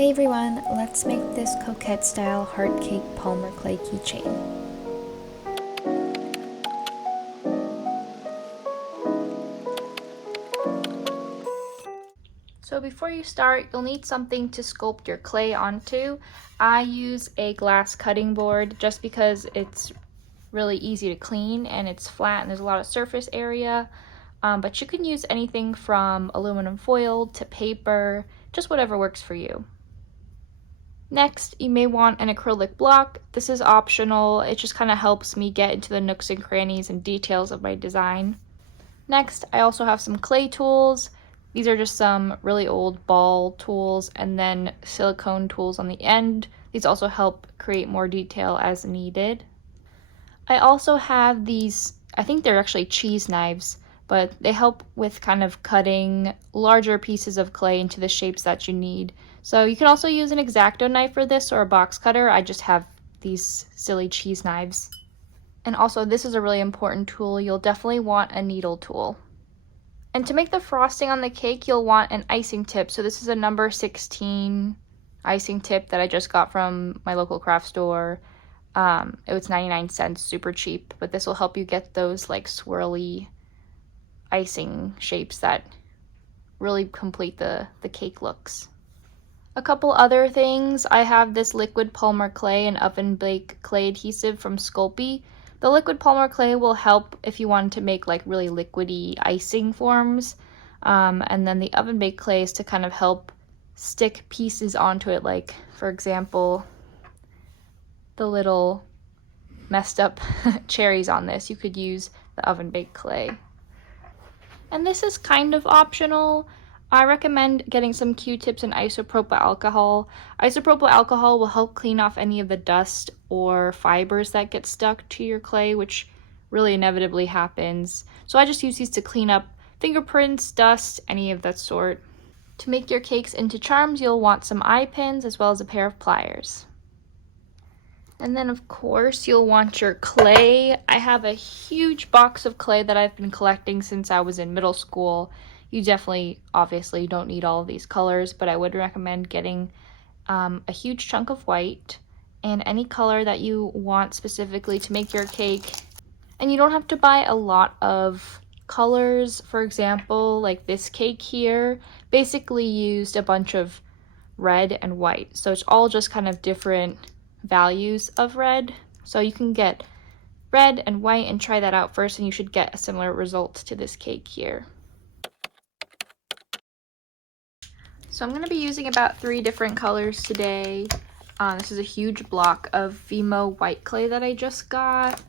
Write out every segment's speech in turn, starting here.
Hey everyone, let's make this coquette style heart cake polymer clay keychain. So before you start, you'll need something to sculpt your clay onto. I use a glass cutting board just because it's really easy to clean and it's flat and there's a lot of surface area. But you can use anything from aluminum foil to paper, just whatever works for you. Next, you may want an acrylic block. This is optional. It just kind of helps me get into the nooks and crannies and details of my design. Next, I also have some clay tools. These are just some really old ball tools and then silicone tools on the end. These also help create more detail as needed. I also have these, I think they're actually cheese knives, but they help with kind of cutting larger pieces of clay into the shapes that you need. So you can also use an X-Acto knife for this or a box cutter. I just have these silly cheese knives. And also, this is a really important tool. You'll definitely want a needle tool. And to make the frosting on the cake, you'll want an icing tip. So this is a number 16 icing tip that I just got from my local craft store. It was 99 cents, super cheap, but this will help you get those like swirly icing shapes that really complete the cake looks. A couple other things, I have this liquid polymer clay and oven bake clay adhesive from Sculpting. The liquid polymer clay will help if you want to make like really liquidy icing forms, and then the oven bake clay is to kind of help stick pieces onto it, like for example the little messed up cherries on this. You could use the oven baked clay. And this is kind of optional. I recommend getting some Q-tips and isopropyl alcohol. Isopropyl alcohol will help clean off any of the dust or fibers that get stuck to your clay, which really inevitably happens. So I just use these to clean up fingerprints, dust, any of that sort. To make your cakes into charms, you'll want some eye pins as well as a pair of pliers. And then of course you'll want your clay. I have a huge box of clay that I've been collecting since I was in middle school. You definitely, obviously, don't need all of these colors, but I would recommend getting a huge chunk of white and any color that you want specifically to make your cake. And you don't have to buy a lot of colors. For example, like this cake here basically used a bunch of red and white. So it's all just kind of different values of red. So you can get red and white and try that out first, and you should get a similar result to this cake here. So I'm going to be using about 3 different colors today. This is a huge block of Vimo white clay that I just got.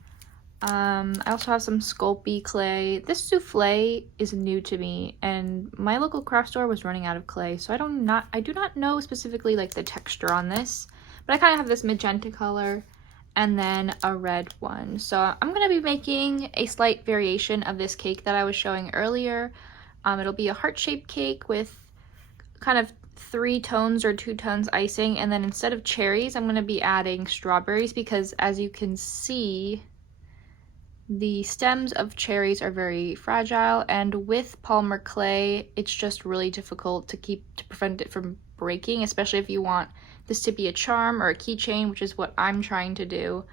I also have some Sculpting clay. This souffle is new to me, and my local craft store was running out of clay, so I do not know specifically like the texture on this, but I kind of have this magenta color and then a red one. So I'm going to be making a slight variation of this cake that I was showing earlier. It'll be a heart-shaped cake with kind of 3 tones or 2 tones icing, and then instead of cherries I'm going to be adding strawberries because, as you can see, the stems of cherries are very fragile, and with polymer clay it's just really difficult to prevent it from breaking, especially if you want this to be a charm or a keychain, which is what I'm trying to do.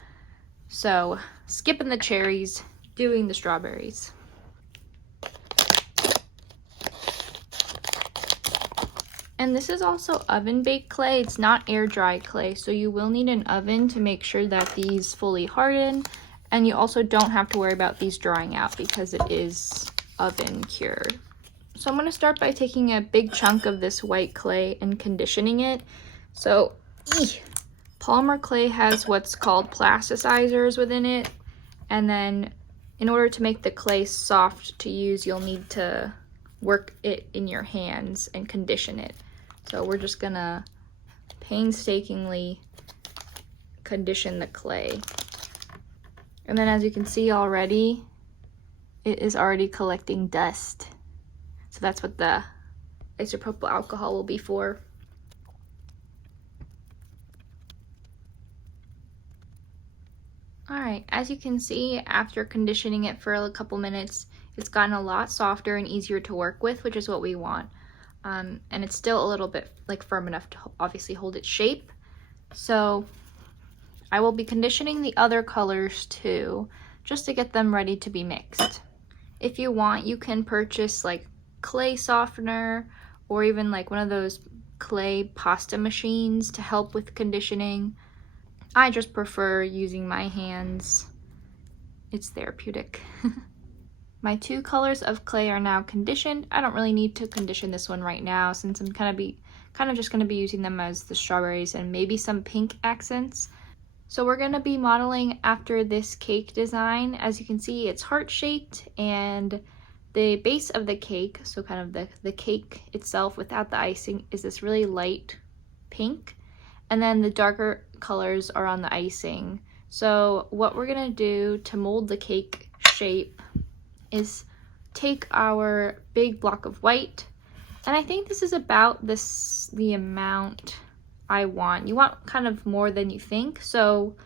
So skipping the cherries, doing the strawberries. And this is also oven baked clay. It's not air dry clay, so you will need an oven to make sure that these fully harden, and you also don't have to worry about these drying out because it is oven cured. So I'm going to start by taking a big chunk of this white clay and conditioning it. So polymer clay has what's called plasticizers within it, and then in order to make the clay soft to use, you'll need to work it in your hands and condition it. So we're just gonna painstakingly condition the clay. And then, as you can see already, it is already collecting dust. So that's what the isopropyl alcohol will be for. Alright, as you can see, after conditioning it for a couple minutes, it's gotten a lot softer and easier to work with, which is what we want. and it's still a little bit like firm enough to obviously hold its shape. So I will be conditioning the other colors too, just to get them ready to be mixed. If you want, you can purchase like clay softener or even like one of those clay pasta machines to help with conditioning. I just prefer using my hands. It's therapeutic. My 2 colors of clay are now conditioned. I don't really need to condition this one right now since I'm kind of just going to be using them as the strawberries and maybe some pink accents. So we're going to be modeling after this cake design. As you can see, it's heart-shaped, and the base of the cake, so kind of the cake itself without the icing, is this really light pink. And then the darker colors are on the icing. So what we're going to do to mold the cake shape is take our big block of white, and I think this is about the amount I want. You want kind of more than you think, so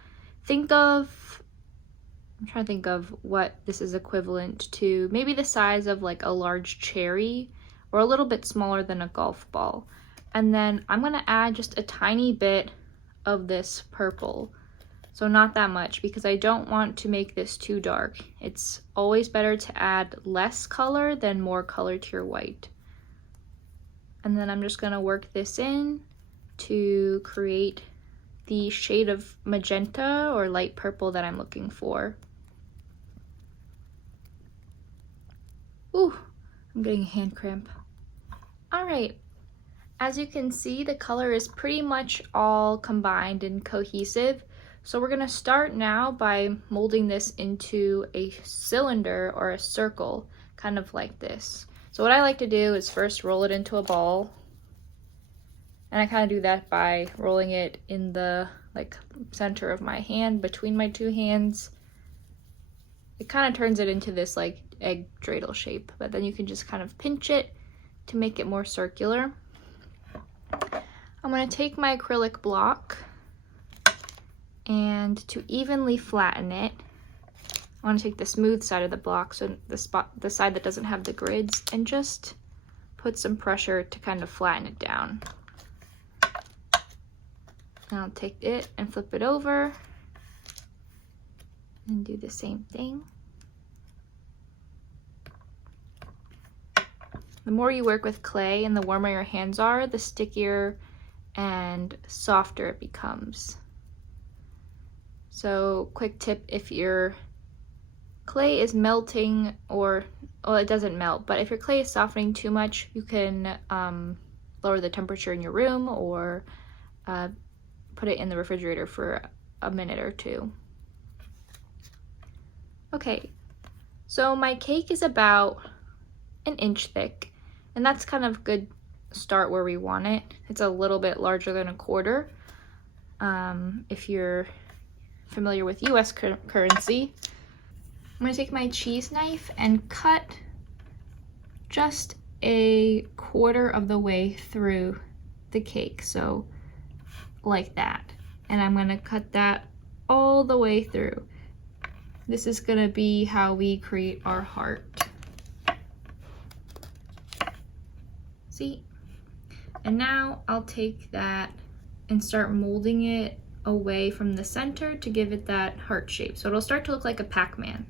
I'm trying to think of what this is equivalent to. Maybe the size of like a large cherry or a little bit smaller than a golf ball. And then I'm going to add just a tiny bit of this purple. So not that much, because I don't want to make this too dark. It's always better to add less color than more color to your white. And then I'm just going to work this in to create the shade of magenta or light purple that I'm looking for. Ooh, I'm getting a hand cramp. All right, as you can see, the color is pretty much all combined and cohesive. So we're gonna start now by molding this into a cylinder or a circle, kind of like this. So what I like to do is first roll it into a ball. And I kind of do that by rolling it in the like center of my hand, between my 2 hands. It kind of turns it into this like egg dreidel shape, but then you can just kind of pinch it to make it more circular. I'm going to take my acrylic block, and to evenly flatten it, I want to take the smooth side of the block, so the side that doesn't have the grids, and just put some pressure to kind of flatten it down. And I'll take it and flip it over and do the same thing. The more you work with clay and the warmer your hands are, the stickier and softer it becomes. So quick tip, if your clay is melting, or, well, it doesn't melt, but if your clay is softening too much, you can lower the temperature in your room or put it in the refrigerator for a minute or 2. Okay, so my cake is about 1 inch thick, and that's kind of good start where we want it. It's a little bit larger than 1/4. If you're familiar with US currency. I'm going to take my cheese knife and cut just 1/4 of the way through the cake, so like that. And I'm going to cut that all the way through. This is going to be how we create our heart. See? And now I'll take that and start molding it away from the center to give it that heart shape. So it'll start to look like a Pac-Man.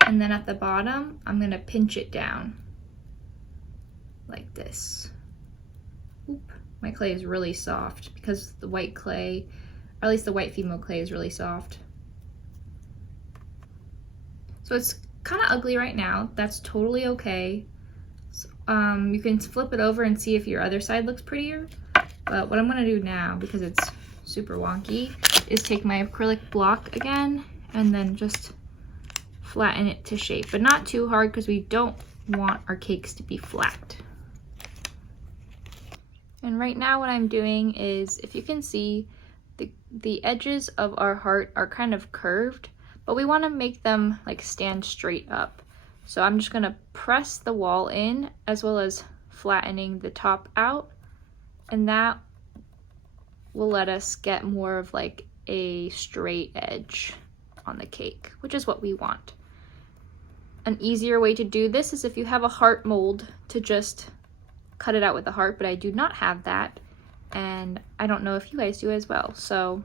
And then at the bottom, I'm gonna pinch it down like this. Oop. My clay is really soft because the white clay, or at least the white female clay, is really soft. So it's kind of ugly right now. That's totally okay. So, you can flip it over and see if your other side looks prettier. But what I'm gonna do now, because it's super wonky, is take my acrylic block again and then just flatten it to shape, but not too hard because we don't want our cakes to be flat. And right now what I'm doing is, if you can see, the edges of our heart are kind of curved, but we want to make them like stand straight up. So I'm just gonna press the wall in as well as flattening the top out, and that will let us get more of like a straight edge on the cake, which is what we want. An easier way to do this is if you have a heart mold to just cut it out with a heart, but I do not have that, and I don't know if you guys do as well. So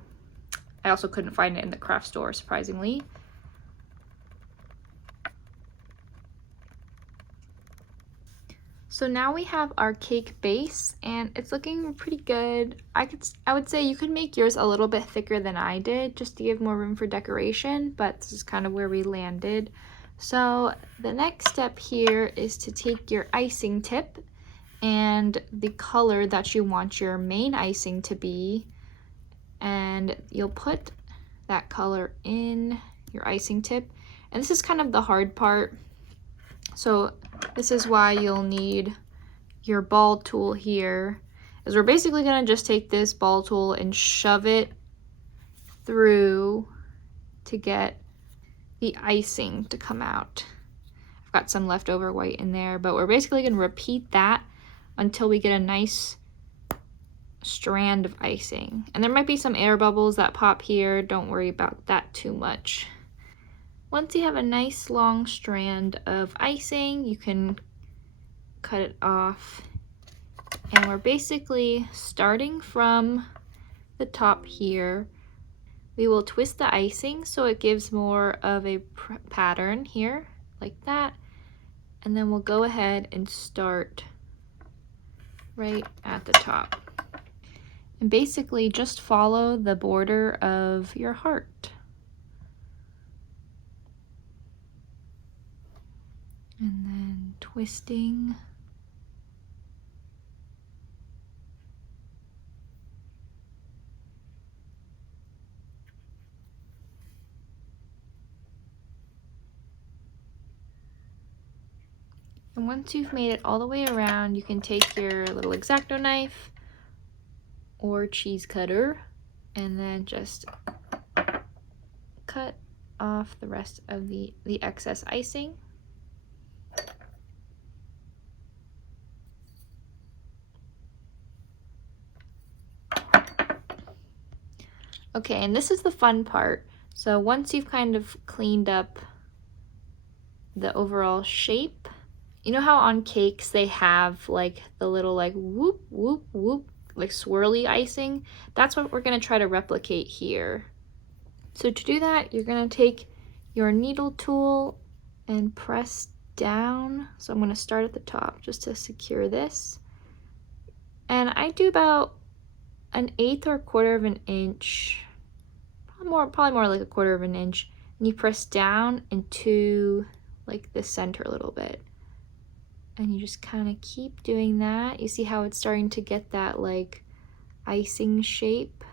I also couldn't find it in the craft store, surprisingly. So now we have our cake base, and it's looking pretty good. I would say you could make yours a little bit thicker than I did, just to give more room for decoration, but this is kind of where we landed. So the next step here is to take your icing tip and the color that you want your main icing to be, and you'll put that color in your icing tip. And this is kind of the hard part. So this is why you'll need your ball tool here, is we're basically gonna just take this ball tool and shove it through to get the icing to come out. I've got some leftover white in there, but we're basically gonna repeat that until we get a nice strand of icing. And there might be some air bubbles that pop here. Don't worry about that too much. Once you have a nice long strand of icing, you can cut it off. And we're basically starting from the top here. We will twist the icing so it gives more of a pattern here, like that. And then we'll go ahead and start right at the top. And basically just follow the border of your heart. And then twisting. And once you've made it all the way around, you can take your little X-Acto knife or cheese cutter and then just cut off the rest of the excess icing. Okay, and this is the fun part. So once you've kind of cleaned up the overall shape, you know how on cakes they have like the little like whoop, whoop, whoop, like swirly icing? That's what we're gonna try to replicate here. So to do that, you're gonna take your needle tool and press down. So I'm gonna start at the top just to secure this. And I do about 1/8 or 1/4 of an inch, probably more like 1/4 of an inch. And you press down into like the center a little bit. And you just kind of keep doing that. You see how it's starting to get that like icing shape?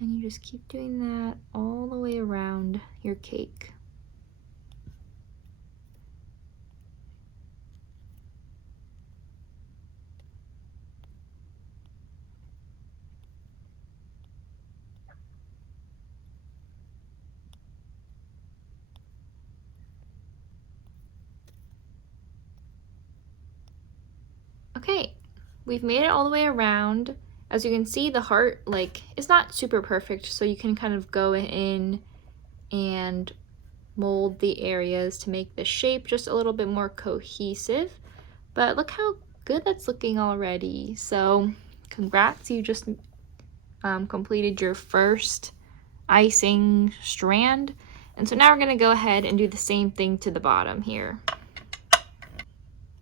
And you just keep doing that all the way around your cake. Okay, we've made it all the way around. As you can see, the heart like is not super perfect, so you can kind of go in and mold the areas to make the shape just a little bit more cohesive. But look how good that's looking already. So congrats, you just completed your first icing strand. And so now we're gonna go ahead and do the same thing to the bottom here.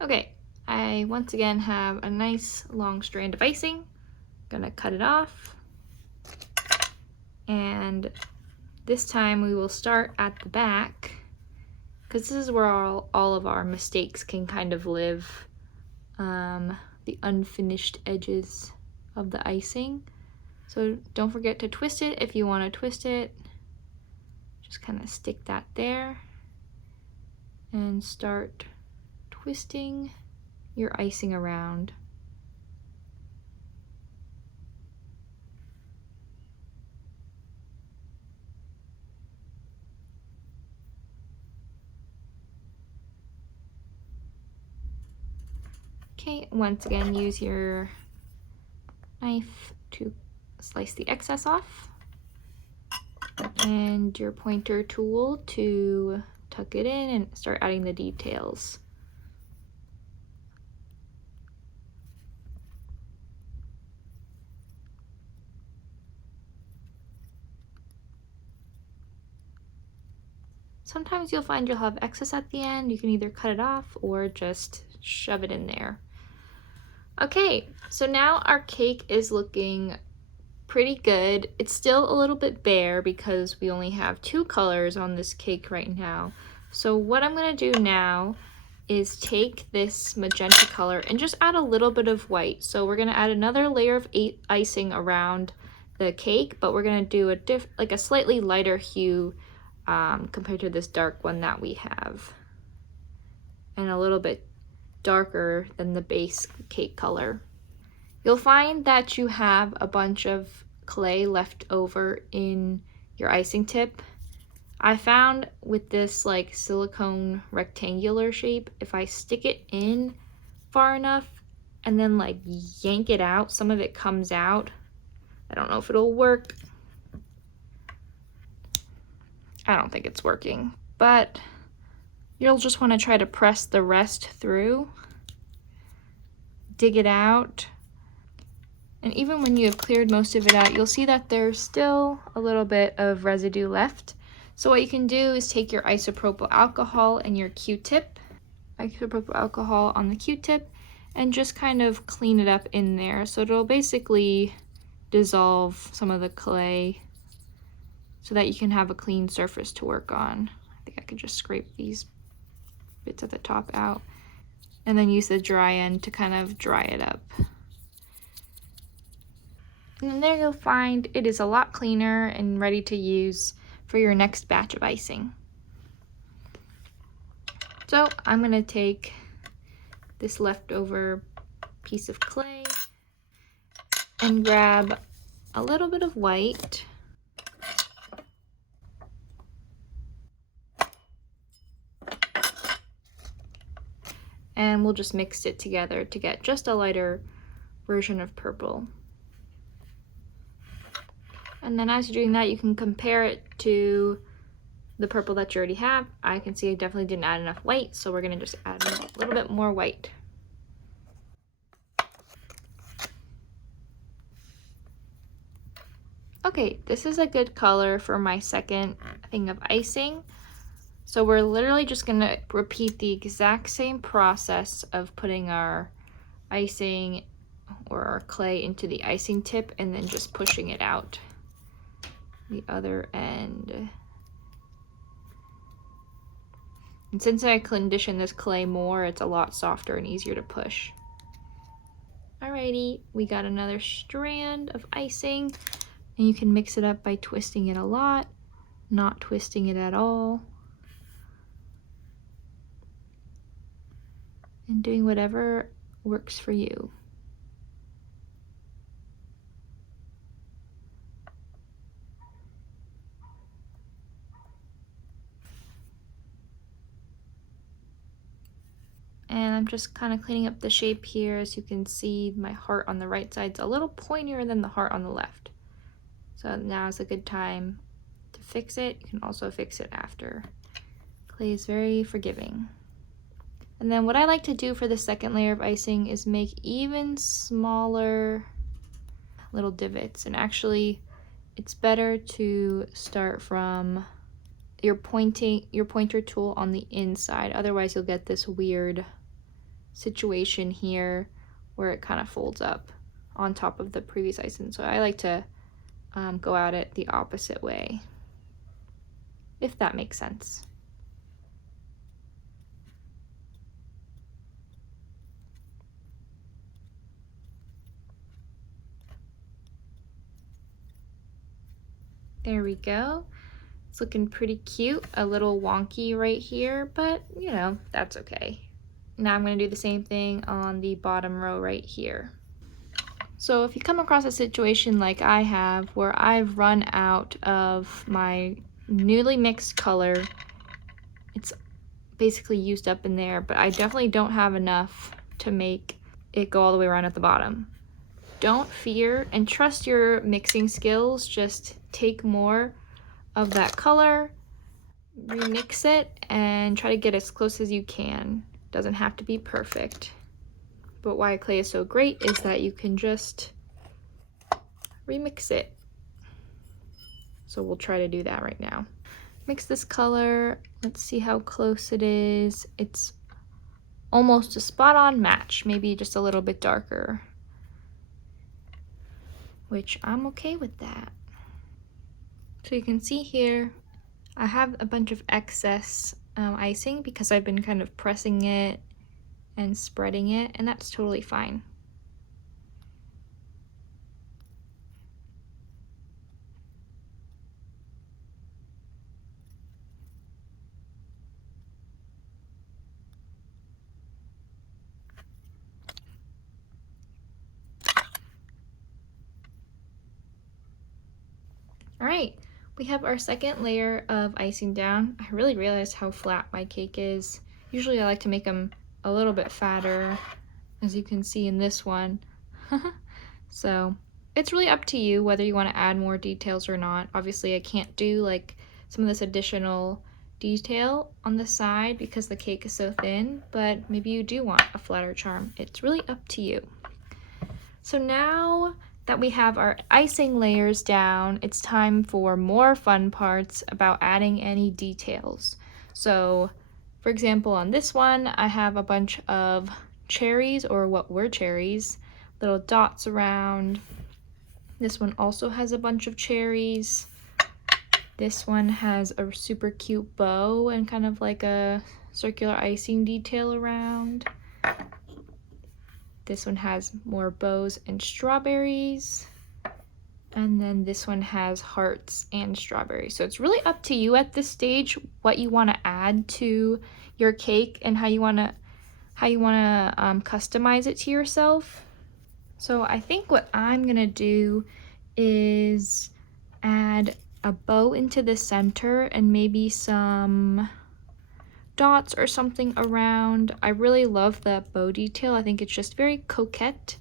Okay, I once again have a nice long strand of icing. Gonna cut it off. And this time we will start at the back, because this is where all of our mistakes can kind of live. The unfinished edges of the icing. So don't forget to twist it if you want to twist it. Just kind of stick that there and start twisting your icing around. Okay, once again, use your knife to slice the excess off and your pointer tool to tuck it in and start adding the details. Sometimes you'll find you'll have excess at the end. You can either cut it off or just shove it in there. Okay, so now our cake is looking pretty good. It's still a little bit bare because we only have 2 colors on this cake right now. So what I'm gonna do now is take this magenta color and just add a little bit of white. So we're gonna add another layer of icing around the cake, but we're gonna do a slightly lighter hue compared to this dark one that we have, and a little bit darker than the base cake color. You'll find that you have a bunch of clay left over in your icing tip. I found with this like silicone rectangular shape, if I stick it in far enough and then like yank it out, some of it comes out. I don't know if it'll work. I don't think it's working, but you'll just want to try to press the rest through, dig it out, and even when you have cleared most of it out, you'll see that there's still a little bit of residue left. So what you can do is take your isopropyl alcohol and your Q-tip, isopropyl alcohol on the Q-tip, and just kind of clean it up in there. So it'll basically dissolve some of the clay so that you can have a clean surface to work on. I think I could just scrape these bits at the top out and then use the dry end to kind of dry it up. And then there you'll find it is a lot cleaner and ready to use for your next batch of icing. So I'm gonna take this leftover piece of clay and grab a little bit of white and we'll just mix it together to get just a lighter version of purple. And then as you're doing that, you can compare it to the purple that you already have. I can see I definitely didn't add enough white, so we're gonna just add a little bit more white. Okay, this is a good color for my second thing of icing. So we're literally just gonna repeat the exact same process of putting our icing or our clay into the icing tip and then just pushing it out the other end. And since I conditioned this clay more, it's a lot softer and easier to push. Alrighty, we got another strand of icing, and you can mix it up by twisting it a lot, not twisting it at all, and doing whatever works for you. And I'm just kind of cleaning up the shape here. As you can see, my heart on the right side's a little pointier than the heart on the left. So now is a good time to fix it. You can also fix it after. Clay is very forgiving. And then what I like to do for the second layer of icing is make even smaller little divots. And actually, it's better to start from your pointer tool on the inside. Otherwise, you'll get this weird situation here where it kind of folds up on top of the previous icing. So I like to go at it the opposite way, if that makes sense. There we go. It's looking pretty cute, a little wonky right here, but you know, that's okay. Now I'm gonna do the same thing on the bottom row right here. So if you come across a situation like I have where I've run out of my newly mixed color, it's basically used up in there, but I definitely don't have enough to make it go all the way around at the bottom. Don't fear and trust your mixing skills. Just take more of that color, remix it and try to get as close as you can. Doesn't have to be perfect. But why clay is so great is that you can just remix it. So we'll try to do that right now. Mix this color. Let's see how close it is. It's almost a spot on match, maybe just a little bit darker, which I'm okay with that. So you can see here, I have a bunch of excess icing because I've been kind of pressing it and spreading it, and that's totally fine. All right, we have our second layer of icing down. I really realized how flat my cake is. Usually I like to make them a little bit fatter, as you can see in this one. So it's really up to you whether you want to add more details or not. Obviously I can't do like some of this additional detail on the side because the cake is so thin, but maybe you do want a flatter charm. It's really up to you. So now that we have our icing layers down, it's time for more fun parts about adding any details. So for example, on this one, I have a bunch of cherries, or what were cherries, little dots around. This one also has a bunch of cherries. This one has a super cute bow and kind of like a circular icing detail around. This one has more bows and strawberries. And then this one has hearts and strawberries. So it's really up to you at this stage what you want to add to your cake and how you want to customize it to yourself. So I think what I'm gonna do is add a bow into the center and maybe some dots or something around. I really love the bow detail. I think it's just very coquette,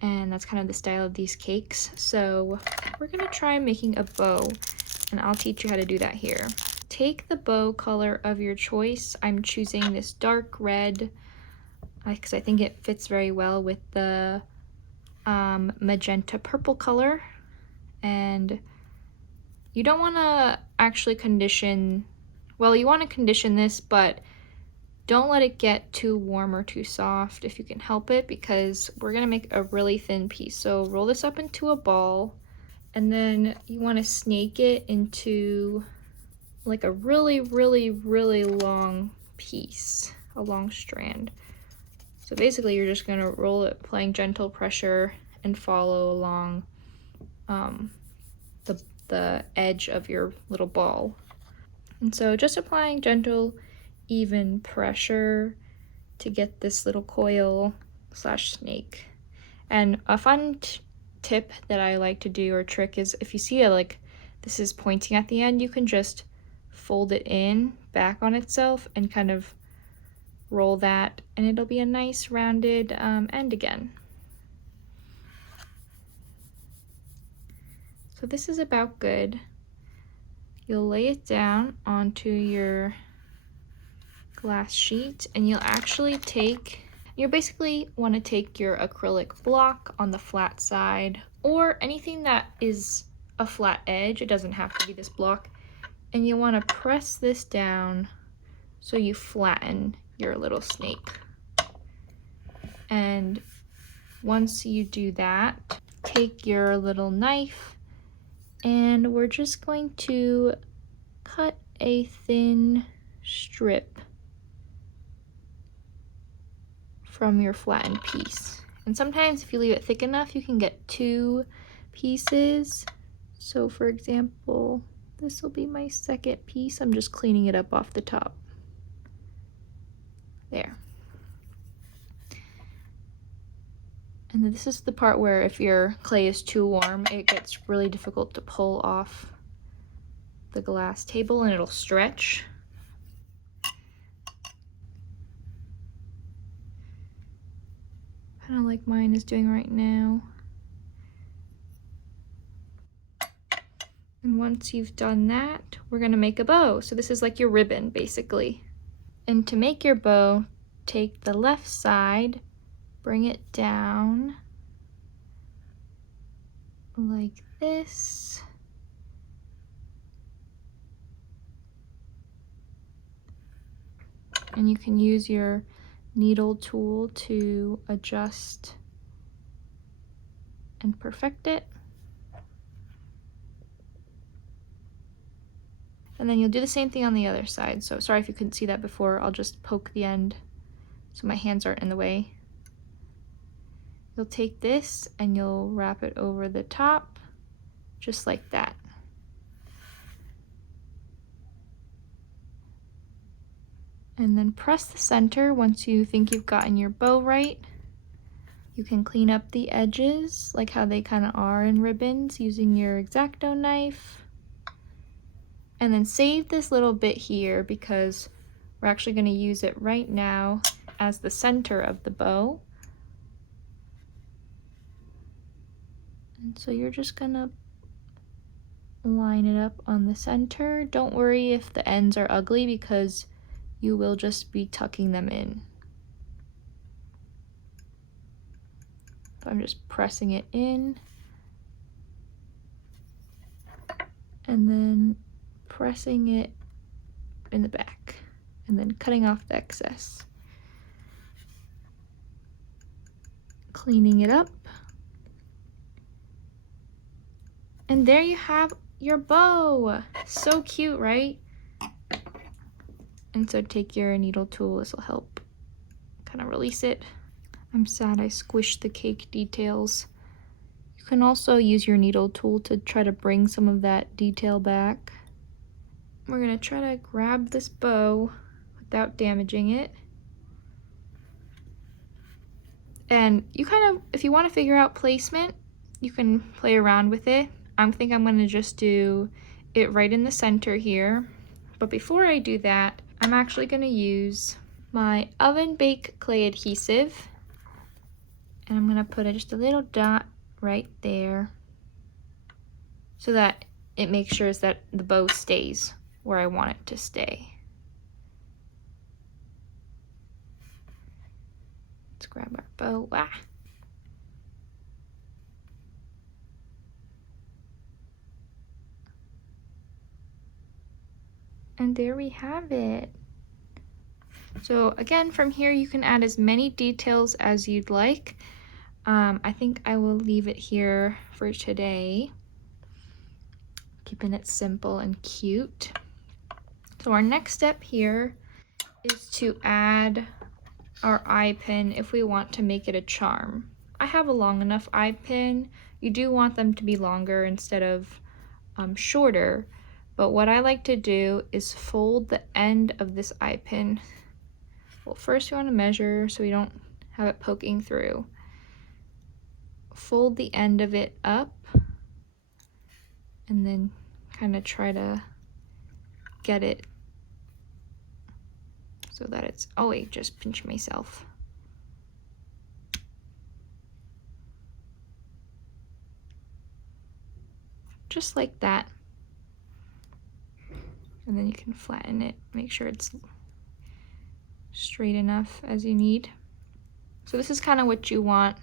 and that's kind of the style of these cakes. So we're gonna try making a bow, and I'll teach you how to do that here. Take the bow color of your choice. I'm choosing this dark red because I think it fits very well with the magenta purple color. And you don't want to actually condition, well, you want to condition this, but don't let it get too warm or too soft if you can help it, because we're going to make a really thin piece. So roll this up into a ball, and then you want to snake it into like a really, really, really long piece, a long strand. So basically you're just going to roll it, applying gentle pressure, and follow along the edge of your little ball. And so just applying gentle, even pressure to get this little coil slash snake. And a fun tip that I like to do, or trick, is if you see it like this is pointing at the end, you can just fold it in back on itself and kind of roll that, and it'll be a nice rounded end again. So this is about good. You'll lay it down onto your glass sheet, and you'll actually basically want to take your acrylic block on the flat side, or anything that is a flat edge. It doesn't have to be this block. And you want to press this down so you flatten your little snake. And once you do that, take your little knife, and we're just going to cut a thin strip from your flattened piece. And sometimes if you leave it thick enough, you can get two pieces. So for example, this will be my second piece. I'm just cleaning it up off the top. There. And then this is the part where if your clay is too warm, it gets really difficult to pull off the glass table and it'll stretch. Kind of like mine is doing right now. And once you've done that, we're gonna make a bow. So this is like your ribbon, basically. And to make your bow, take the left side, bring it down like this. And you can use your needle tool to adjust and perfect it. And then you'll do the same thing on the other side. So sorry if you couldn't see that before, I'll just poke the end so my hands aren't in the way. You'll take this and you'll wrap it over the top, just like that. And then press the center once you think you've gotten your bow right. You can clean up the edges like how they kind of are in ribbons using your X-Acto knife. And then save this little bit here because we're actually going to use it right now as the center of the bow. And so you're just going to line it up on the center. Don't worry if the ends are ugly because you will just be tucking them in. So I'm just pressing it in and then pressing it in the back and then cutting off the excess. Cleaning it up. And there you have your bow. So cute, right? And so take your needle tool, this will help kind of release it. I'm sad I squished the cake details. You can also use your needle tool to try to bring some of that detail back. We're gonna try to grab this bow without damaging it. And you kind of, if you want to figure out placement, you can play around with it. I think I'm gonna just do it right in the center here. But before I do that, I'm actually gonna use my oven bake clay adhesive. And I'm gonna put just a little dot right there so that it makes sure that the bow stays where I want it to stay. Let's grab our bow. Ah. And there we have it. So again, from here you can add as many details as you'd like. I think I will leave it here for today, keeping it simple and cute. So our next step here is to add our eye pin if we want to make it a charm. I have a long enough eye pin. You do want them to be longer instead of shorter, but what I like to do is fold the end of this eye pin. Well, first you want to measure so we don't have it poking through. Fold the end of it up and then kind of try to get it so that it's, oh wait, just pinch myself. Just like that. And then you can flatten it, make sure it's straight enough as you need. So this is kind of what you want.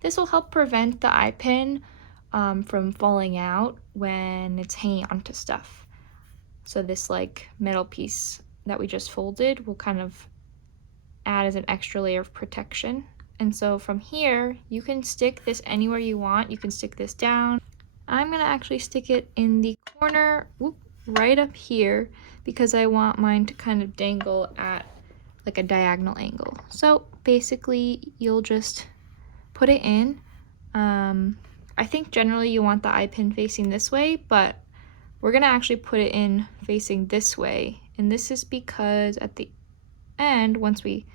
This will help prevent the eye pin from falling out when it's hanging onto stuff. So this like metal piece that we just folded will kind of add as an extra layer of protection. And so from here, you can stick this anywhere you want. You can stick this down. I'm gonna actually stick it in the corner, right up here, because I want mine to kind of dangle at like a diagonal angle. So basically you'll just put it in. I think generally you want the eye pin facing this way, but we're gonna actually put it in facing this way. And this is because at the end, once we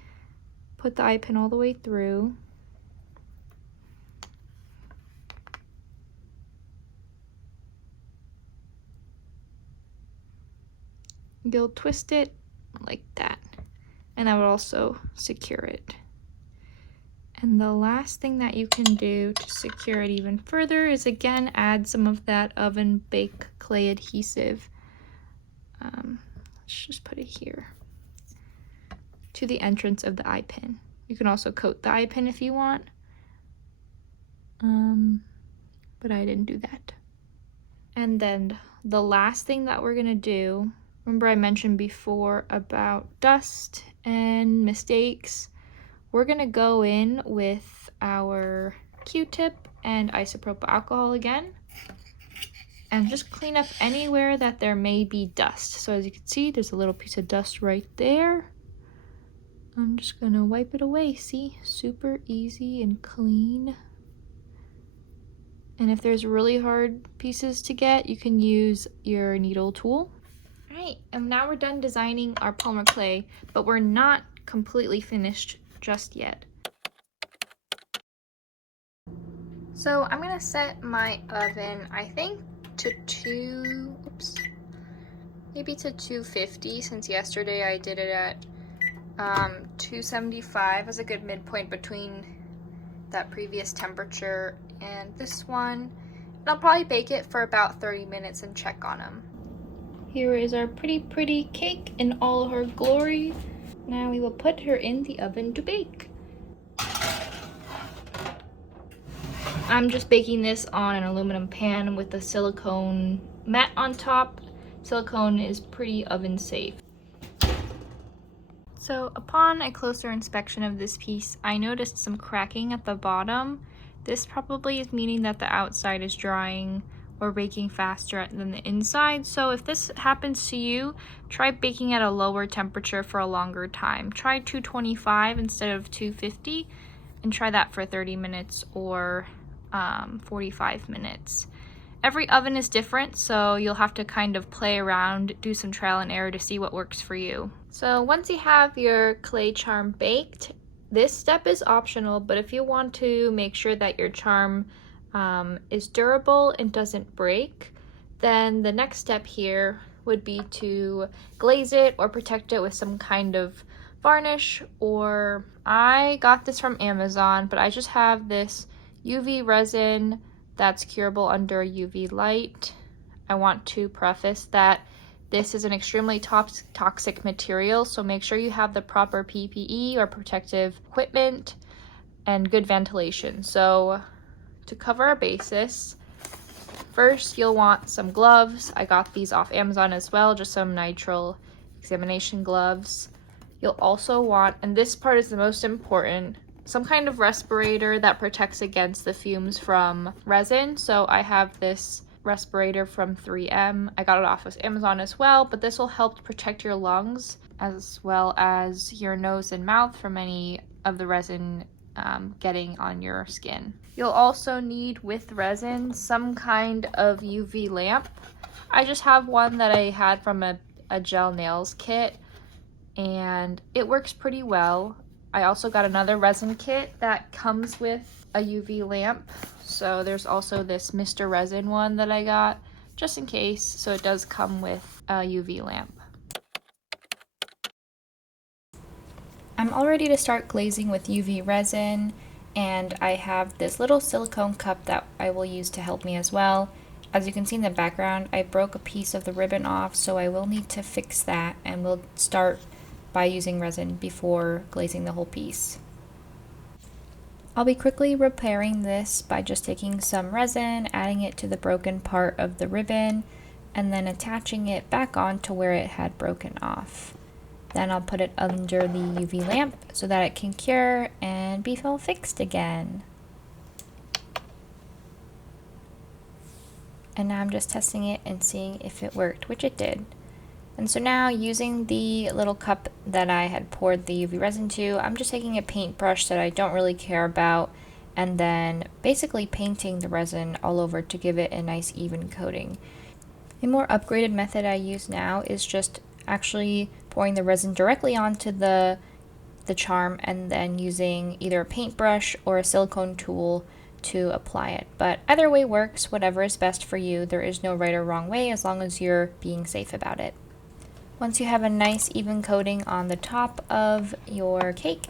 put the eye pin all the way through, you'll twist it like that, and that would also secure it. And the last thing that you can do to secure it even further is again add some of that oven bake clay adhesive. Let's just put it here to the entrance of the eye pin. You can also coat the eye pin if you want, but I didn't do that. And then the last thing that we're gonna do, remember I mentioned before about dust and mistakes, we're gonna go in with our Q-tip and isopropyl alcohol again and just clean up anywhere that there may be dust. So as you can see, there's a little piece of dust right there. I'm just gonna wipe it away, see? Super easy and clean. And if there's really hard pieces to get, you can use your needle tool. All right, and now we're done designing our polymer clay, but we're not completely finished just yet. So I'm gonna set my oven, I think, to 250, since yesterday I did it at 275 as a good midpoint between that previous temperature and this one. And I'll probably bake it for about 30 minutes and check on them. Here is our pretty cake in all her glory. Now we will put her in the oven to bake. I'm just baking this on an aluminum pan with a silicone mat on top. Silicone is pretty oven safe. So upon a closer inspection of this piece, I noticed some cracking at the bottom. This probably is meaning that the outside is drying or baking faster than the inside. So if this happens to you, try baking at a lower temperature for a longer time. Try 225 instead of 250 and try that for 30 minutes or 45 minutes. Every oven is different, so you'll have to kind of play around, do some trial and error to see what works for you. So once you have your clay charm baked, this step is optional, but if you want to make sure that your charm is durable and doesn't break, then the next step here would be to glaze it or protect it with some kind of varnish, or I got this from Amazon, but I just have this UV resin that's curable under UV light. I want to preface that this is an extremely toxic material, so make sure you have the proper PPE or protective equipment and good ventilation. So to cover our basis, first you'll want some gloves. I got these off Amazon as well, just some nitrile examination gloves. You'll also want, and this part is the most important, some kind of respirator that protects against the fumes from resin. So I have this respirator from 3M. I got it off of Amazon as well, but this will help protect your lungs as well as your nose and mouth from any of the resin getting on your skin. You'll also need, with resin, some kind of UV lamp. I just have one that I had from a gel nails kit, and it works pretty well. I also got another resin kit that comes with a UV lamp. So there's also this Mr. Resin one that I got just in case. So it does come with a UV lamp. I'm all ready to start glazing with UV resin, and I have this little silicone cup that I will use to help me as well. As you can see in the background, I broke a piece of the ribbon off, so I will need to fix that, and we'll start by using resin before glazing the whole piece. I'll be quickly repairing this by just taking some resin, adding it to the broken part of the ribbon, and then attaching it back on to where it had broken off. Then I'll put it under the UV lamp so that it can cure and be all fixed again. And now I'm just testing it and seeing if it worked, which it did. And so now, using the little cup that I had poured the UV resin to, I'm just taking a paintbrush that I don't really care about and then basically painting the resin all over to give it a nice even coating. A more upgraded method I use now is just actually pouring the resin directly onto the charm and then using either a paintbrush or a silicone tool to apply it. But either way works, whatever is best for you. There is no right or wrong way as long as you're being safe about it. Once you have a nice even coating on the top of your cake,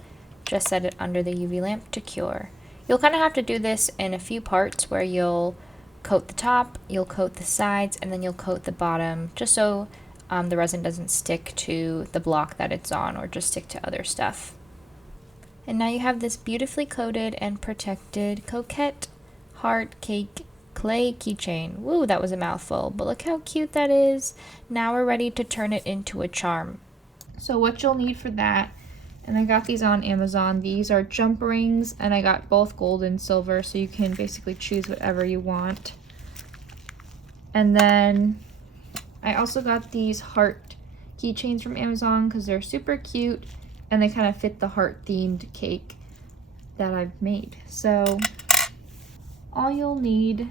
just set it under the UV lamp to cure. You'll kind of have to do this in a few parts where you'll coat the top, you'll coat the sides, and then you'll coat the bottom, just so the resin doesn't stick to the block that it's on or just stick to other stuff. And now you have this beautifully coated and protected coquette heart cake clay keychain. Woo, that was a mouthful, but look how cute that is. Now we're ready to turn it into a charm. So what you'll need for that, and I got these on Amazon, these are jump rings, and I got both gold and silver, so you can basically choose whatever you want. And then I also got these heart keychains from Amazon because they're super cute and they kind of fit the heart themed cake that I've made. So all you'll need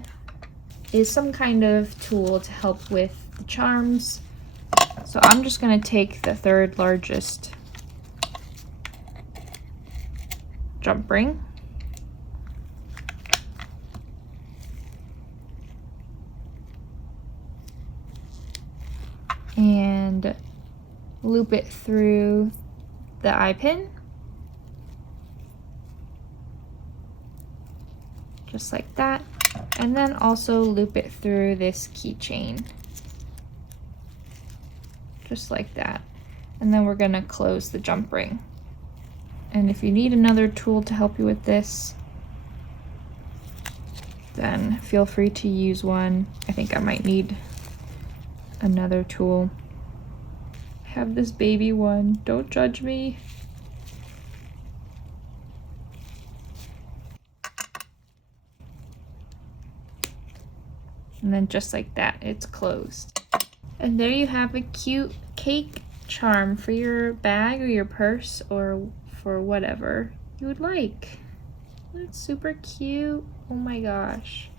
is some kind of tool to help with the charms. So I'm just going to take the third largest jump ring. And loop it through the Eyepin. Just like that. And then also loop it through this keychain. Just like that. And then we're gonna close the jump ring. And if you need another tool to help you with this, then feel free to use one. I think I might need another tool. I have this baby one, don't judge me. And then just like that, it's closed. And there you have a cute cake charm for your bag or your purse or for whatever you would like. That's super cute. Oh my gosh.